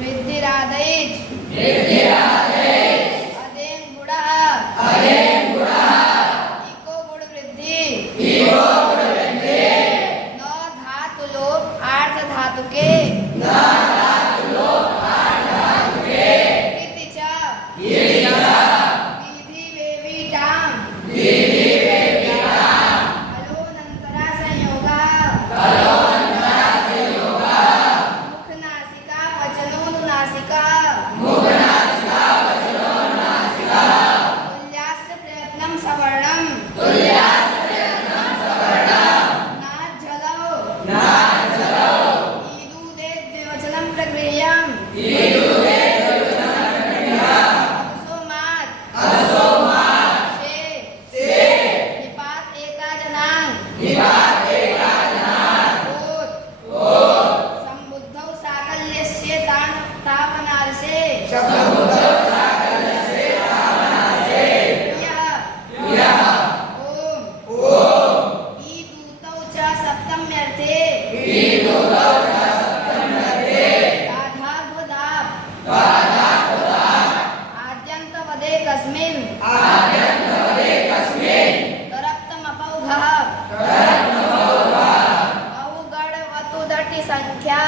वृद्धिरादैच अदेन गुणः इको गुण वृद्धि न धातु लोप आर्थ धातु के इति च विधि वेविटाम् अलोनन्तरा संयोगः मुखनासिका वचनोनुनासिका तुल्यास्य प्रयत्नं सवर्णं नाज्झलौ ईदुदे द्विवचनं प्रगृह्यम् अदसोमात् शे निपात एकाजनां संबुद्धौ साकल्यस्य तावनार्षे यः ओम ईदूतौ च सप्तम्यर्थे बाधाभुदाप् आद्यन्तवदे कस्मिन् तरक्तमपौघः बहुगणवतुदटि संख्या